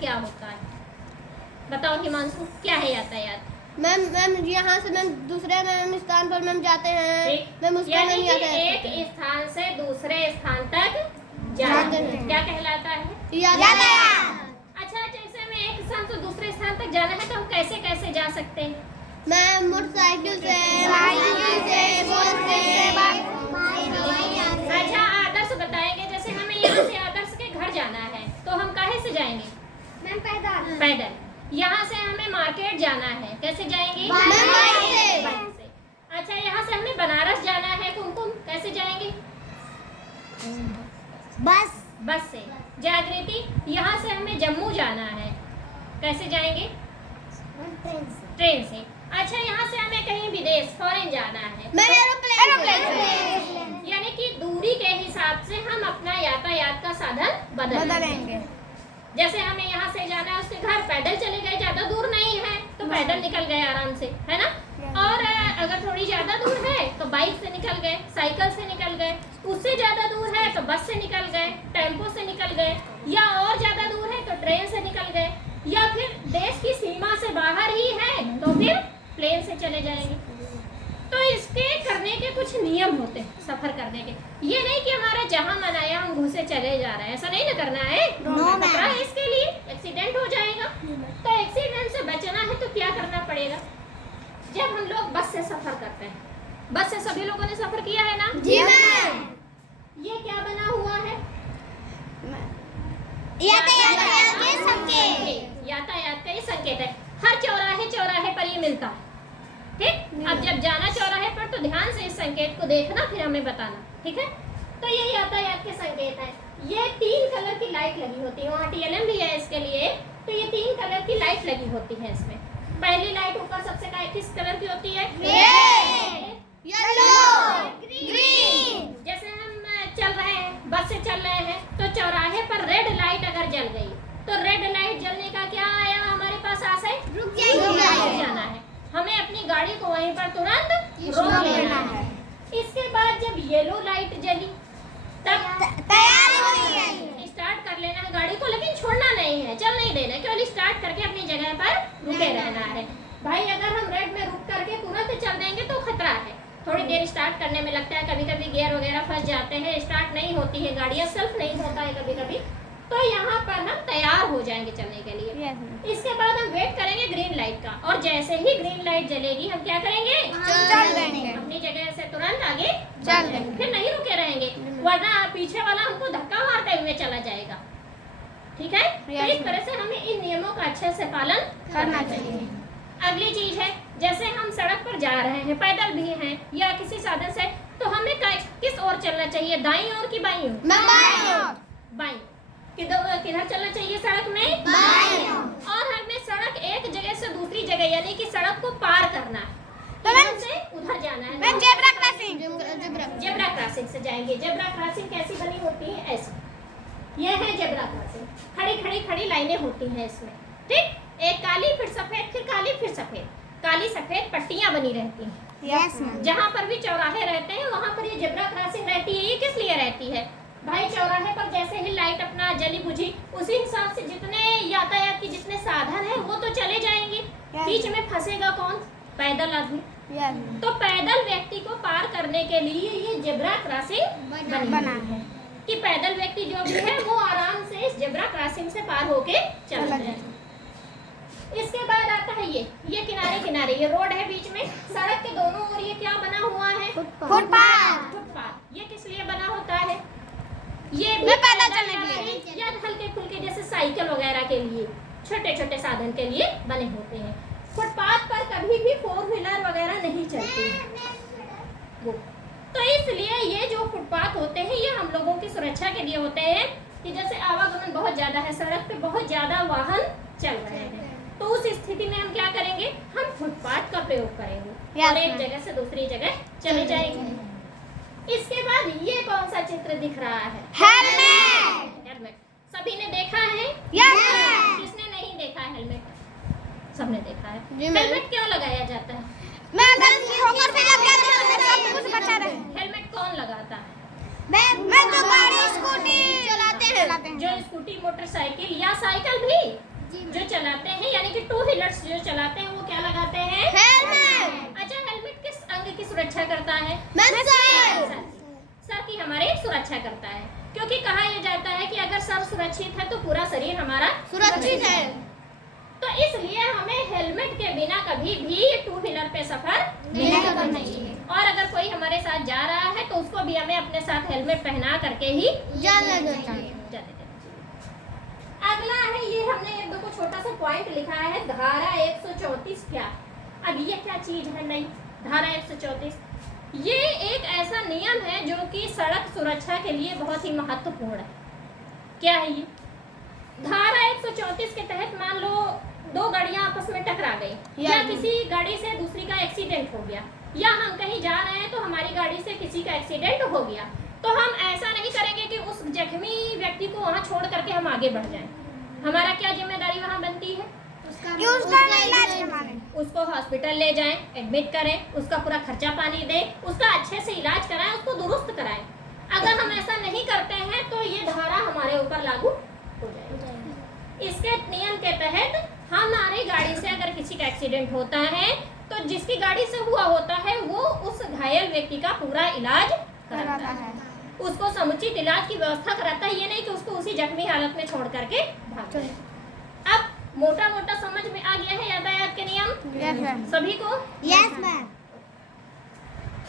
क्या होता है? बताओ हिमांशु, क्या है यातायात? मैम यहाँ से मैम दूसरे मैम स्थान पर मैम जाते हैं। मैम उसका यानी नहीं कि आता एक स्थान से दूसरे स्थान तक जाना क्या कहलाता है? यातायात। अच्छा, जैसे हमें एक स्थान से दूसरे स्थान तक जाना है तो हम कैसे कैसे जा सकते हैं? मैम मोटरसाइकिल से, साइकिल से, बस से। अच्छा, आदर्श बताएंगे। जैसे हमें यहाँ से आदर्श के घर जाना है तो हम काहे से जाएंगे? मैम पैदल। पैदल। यहाँ से हमें मार्केट जाना है, कैसे जाएंगे? बाइक से। अच्छा, यहाँ से हमें बनारस जाना है, कुमकुम कैसे जाएंगे? बस से। जागृति, यहाँ से हमें जम्मू जाना है, कैसे जाएंगे? ट्रेन से। अच्छा, यहाँ से हमें कहीं विदेश फॉरेन जाना है, एरोप्लेन से। यानी कि दूरी के हिसाब से हम अपना यातायात का साधन बदलेंगे। जैसे हमें यहाँ से जाना है उसके घर, पैदल चले गए, ज्यादा दूर नहीं है तो पैदल निकल गए आराम से, है ना? और अगर थोड़ी ज्यादा दूर है तो बाइक से निकल गए, साइकिल से निकल गए, उससे ज्यादा दूर है तो बस से निकल गए, टेम्पो से निकल गए, या और ज्यादा दूर है तो ट्रेन से निकल गए, या फिर देश की सीमा से बाहर ही है तो फिर प्लेन से चले जाएंगे। तो इसके करने के कुछ नियम होते हैं सफर करने के। ये नहीं कि हमारा जहां मन आया हम घुसे चले जा रहे हैं, ऐसा नहीं ना करना है। खतरा है इसके लिए, एक्सीडेंट हो जाएगा। तो एक्सीडेंट से बचना है तो क्या करना पड़ेगा? जब हम लोग बस से सफर करते हैं, बस से सभी लोगों ने सफर किया है ना? जी मैम। ये क्या बना हुआ है? यातायात के संकेत। यातायात का ये संकेत है। हर चौराहे चौराहे पर ये मिलता है, ठीक? अब जब जाना चौराहे पर तो ध्यान से इस संकेत को देखना, फिर हमें बताना, ठीक है? तो ये यातायात के संकेत है। ये 3 कलर की लाइट लगी होती है, वहाँ TLM भी है इसके लिए। तो ये 3 कलर की लाइट लगी होती है इसमें। पहली लाइट ऊपर सबसे किस कलर की होती है? Red, yellow, green. जैसे हम चल रहे हैं, बस से चल रहे हैं, तो चौराहे पर रेड लाइट अगर जल गई तो रेड लाइट जलने का क्या आया हमारे पास आशय? रुक जाना है। हमें अपनी गाड़ी को वहीं पर तुरंत रोक लेना है। इसके बाद जब येलो लाइट जली तब तैयार हो गई। स्टार्ट कर लेना है गाड़ी को, लेकिन छोड़ना नहीं है, चल नहीं देना, केवल स्टार्ट करके अपनी जगह पर रुके रहना है। भाई अगर हम रेड में रुक करके तुरंत चल देंगे तो खतरा है, थोड़ी देर स्टार्ट करने में लगता है, कभी कभी गियर वगैरह फंस जाते हैं, स्टार्ट नहीं होती है गाड़ियाँ, सेल्फ नहीं होता है कभी कभी। तो यहाँ पर हम तैयार हो जाएंगे चलने के लिए। इसके बाद हम वेट करेंगे ग्रीन लाइट का, और जैसे ही ग्रीन लाइट जलेगी हम क्या करेंगे? चल देंगे। अपनी जगह से तुरंत आगे चल देंगे, फिर नहीं रुके रहेंगे, वरना पीछे वाला हमको धक्का मारते हुए चला जाएगा, ठीक है? तो इस तरह से हमें इन नियमों का अच्छे से पालन करना चाहिए। अगली चीज है, जैसे हम सड़क पर जा रहे हैं, पैदल भी हैं या किसी साधन से, तो हमें किस ओर चलना चाहिए? दाईं ओर की बाईं ओर? बाईं। किधर चलना चाहिए सड़क में? बाईं। और हमें सड़क एक जगह से दूसरी जगह, यानी कि सड़क को पार करना है, तो इधर से उधर जाना है। Ma'am zebra crossing. Zebra crossing से जाएंगे। जेब्रा क्रॉसिंग कैसी बनी होती है? ऐसी। यह है जेब्रा क्रॉसिंग। खड़ी लाइनें होती हैं इसमें, ठीक? एक काली, फिर सफेद, फिर काली, फिर सफेद। काली सफेद पट्टियां बनी रहती हैं। Yes ma'am. जहाँ पर भी चौराहे रहते हैं वहाँ पर ये जेब्रा क्रॉसिंग रहती है। ये किस लिए रहती है? भाई चौराहे पर जैसे ही लाइट अपना जली बुझी, उसी हिसाब से जितने यातायात के जितने साधन है वो तो चले जाएंगे, बीच में फंसेगा कौन? पैदल आदमी। तो पैदल व्यक्ति को पार करने के लिए ये जेब्रा क्रॉसिंग बना है कि पैदल व्यक्ति जो भी है वो आराम से इस जेब्रा क्रॉसिंग से पार होके चल जाए। इसके बाद आता है ये किनारे ये रोड है बीच में, सड़क के दोनों ओर ये क्या बना हुआ है? फुटपाथ। ये किस लिए बना होता है? ये भी पैदल चलने के लिए या हल्के फुल्के जैसे साइकिल वगैरह के लिए, छोटे छोटे साधन के लिए बने होते हैं। फुटपाथ पर कभी भी 4 व्हीलर वगैरह नहीं चलती वो। तो इसलिए ये जो फुटपाथ होते हैं ये हम लोगों की सुरक्षा के लिए होते हैं कि जैसे आवागमन बहुत ज्यादा है, सड़क पे बहुत ज्यादा वाहन चल रहे हैं, तो उस स्थिति में हम क्या करेंगे? हम फुटपाथ का प्रयोग करेंगे और एक जगह से दूसरी जगह चले जाएंगे। इसके बाद ये कौन सा चित्र दिख रहा है? हेलमेट। सभी ने देखा है? किसने नहीं देखा है हेलमेट? सबने देखा है। हेलमेट क्यों लगाया जाता है? हेलमेट कौन लगाता है? जो गाड़ी स्कूटी चलाते हैं, जो स्कूटी, मोटरसाइकिल या साइकिल भी चलाते हैं यानी कि टू व्हीलर्स जो चलाते हैं वो क्या लगाते हैं? हेलमेट। अच्छा, हेलमेट किस अंग की सुरक्षा करता है? सर की हमारी सुरक्षा करता है, क्योंकि कहा यह जाता है कि अगर सर सुरक्षित है तो पूरा शरीर हमारा सुरक्षित है। तो इसलिए हमें हेलमेट के बिना कभी भी टू व्हीलर पे सफर नहीं करना चाहिए। और अगर कोई हमारे साथ जा रहा है तो उसको भी हमें अपने साथ हेलमेट पहना करके ही जाना चाहिए। अगला है, ये हमने एक दो को छोटा सा पॉइंट लिखा है, धारा 134 क्या। अब ये क्या चीज है? नहीं, धारा 134 ये एक ऐसा नियम है जो कि सड़क सुरक्षा के लिए बहुत ही महत्वपूर्ण है। क्या है ये? धारा 134 के तहत मान लो दो गाड़ियां आपस में टकरा गई या किसी गाड़ी से दूसरी का एक्सीडेंट हो गया, या हम कहीं जा रहे हैं तो हमारी गाड़ी से किसी का एक्सीडेंट हो गया, तो हम ऐसा नहीं करेंगे कि उस जख्मी व्यक्ति को वहां छोड़ करके हम आगे बढ़ जाएं। हमारा क्या जिम्मेदारी वहां बनती है? उसको हॉस्पिटल ले जाएं, एडमिट करें, उसका पूरा खर्चा पानी दें, उसका अच्छे से इलाज कराएं, उसको दुरुस्त कराएं। अगर हम ऐसा नहीं करते हैं तो ये धारा हमारे ऊपर लागू हो जाएगी। इसके नियम के तहत हमारी गाड़ी से अगर किसी का एक्सीडेंट होता है तो जिसकी गाड़ी से हुआ होता है वो उस घायल व्यक्ति का पूरा इलाज कराता है, उसको समुचित इलाज की व्यवस्था कराता है। ये नहीं कि उसको उसी जख्मी हालत में छोड़ करके भाग जाए। अब मोटा मोटा समझ में आ गया है यातायात के नियम यस मैम। सभी को? Yes ma'am.